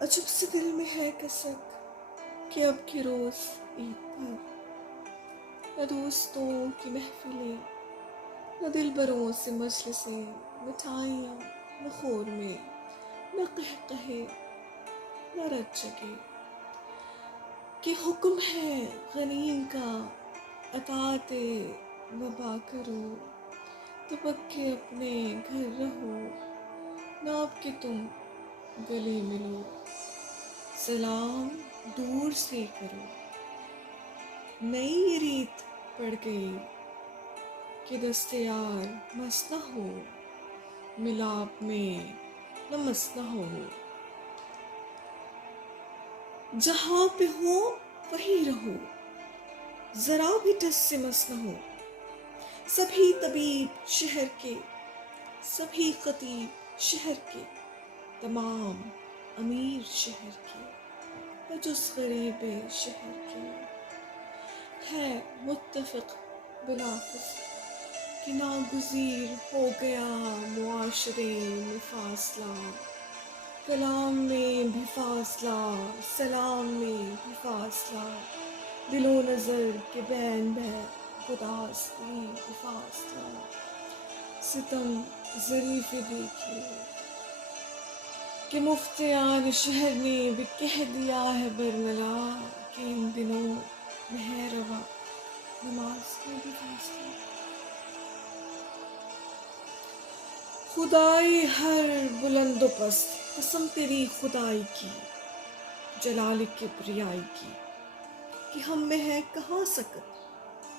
عجب سے دل میں ہے کسک کہ اب کے روز عید پر نہ دوستوں کی محفلیں، نہ دلبروں سے مجلسیں، مٹھائیاں نہ خور میں، نہ قہقہے نہ رت جگے، کہ حکم ہے غنیم کا اطاعت وبا کرو، تبک کے اپنے گھر رہو، نہ اب کہ تم گلے ملو، سلام دور سے کرو۔ نئی یہ ریت پڑ گئی کہ دست یار مس نہ ہو، ملاپ میں نہ مس نہ ہو، جہاں پہ ہو وہیں رہو، ذرا بھی ٹس سے مس نہ ہو، سبھی طبیب شہر کے، سبھی خطیب شہر کے، تمام امیر شہر کے، بجز غریب شہر کے، ہے متفق بلافاصلہ کہ ناگزیر ہو گیا معاشرے میں فاصلہ، کلام میں بھی فاصلہ، سلام میں بھی فاصلہ، دل و نظر کے بین ہے گداز بھی فاصلہ، ستم ظریفے دیکھیے کہ مفتیان شہر نے بھی کہہ دیا ہے برملا کہ ان دنوں میں ہے روا نماز میں بھی فاصلہ۔ خدائی ہر بلند و پست قسم تیری خدائی کی، جلال کبریائی کی، کہ ہم میں ہے کہاں سکت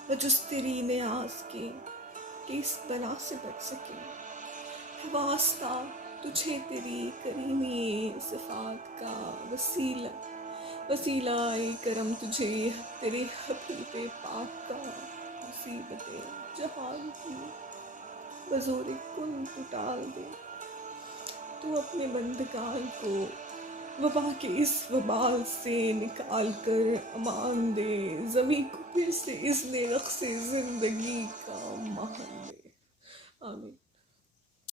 بجز تیری نیاز کے کہ اس بلا سے بچ سکے، ہے واسطہ تجھے تیری کریمی صفات کا، وسیلہ کرم تجھے تیرے حبیب پاک کا، مصیبت جہان کی بزور کن تو ٹال دے، تو اپنے بندگان کو وبا کے اس وبال سے نکال کر امان دے، زمین کو پھر سے اذن رقص زندگی کا مان دے۔ آمین۔